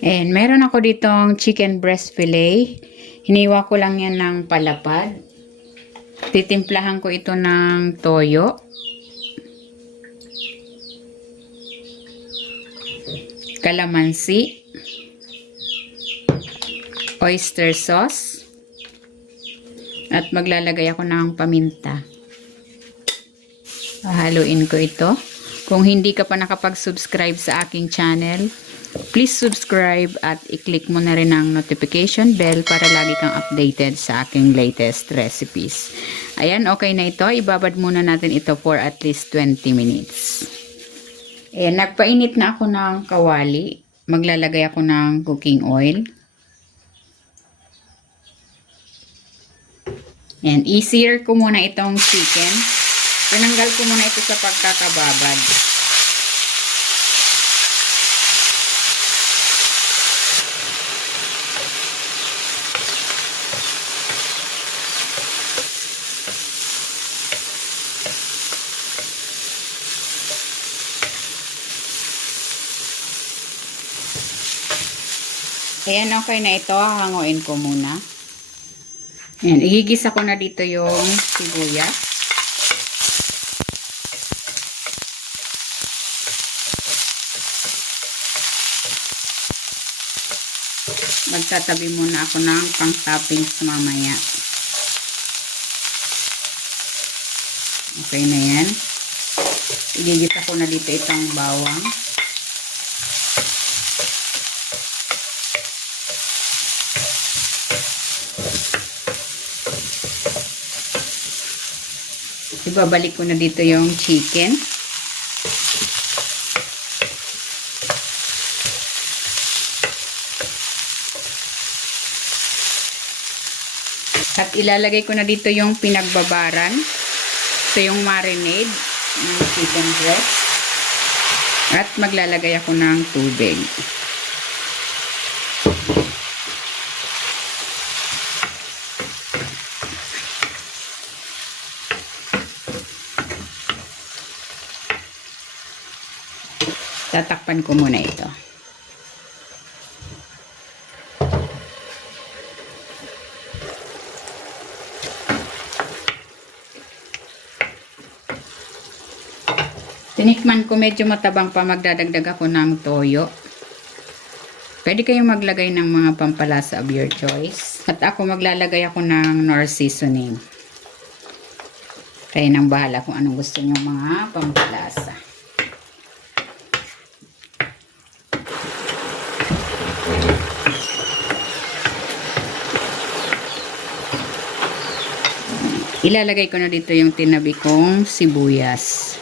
And meron ako ditong chicken breast fillet. Hiniwa ko lang yan ng palapad. Titimplahan ko ito ng toyo. Kalamansi. Oyster sauce. At maglalagay ako ng paminta. Haluin ko ito. Kung hindi ka pa nakapag-subscribe sa aking channel, please subscribe at i-click mo na rin ang notification bell para lagi kang updated sa aking latest recipes. Ayan, okay na ito. Ibabad muna natin ito for at least 20 minutes. Ayan, nagpainit na ako ng kawali. Maglalagay ako ng cooking oil. Ayan, i-sear ko muna itong chicken. Tinanggal ko muna ito sa pagkakababad. Ayan, okay na ito. Hanguin ko muna. Ayan, igigisa ko na dito yung sibuyas. Magtatabi muna ako ng pang-toppings mamaya. Okay na yan. Igigisa ko na dito itong bawang. Ibabalik ko na dito yung chicken. At ilalagay ko na dito yung pinagbabaran. Ito yung marinade ng chicken breast. At maglalagay ako ng tubig. Tatakpan ko muna ito. Tinikman ko medyo matabang pa, magdadagdag ako ng toyo. Pwede kayong maglagay ng mga pampalasa of your choice. At ako maglalagay ako ng Knorr seasoning. Kayo nang bahala kung anong gusto nyo mga pampalasa. Ilalagay ko na dito yung tinabi kong sibuyas.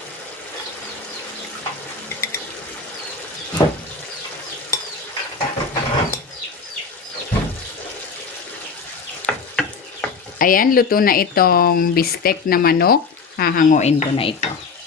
Ayan, luto na itong bistek na manok. Hahanguin ko na ito.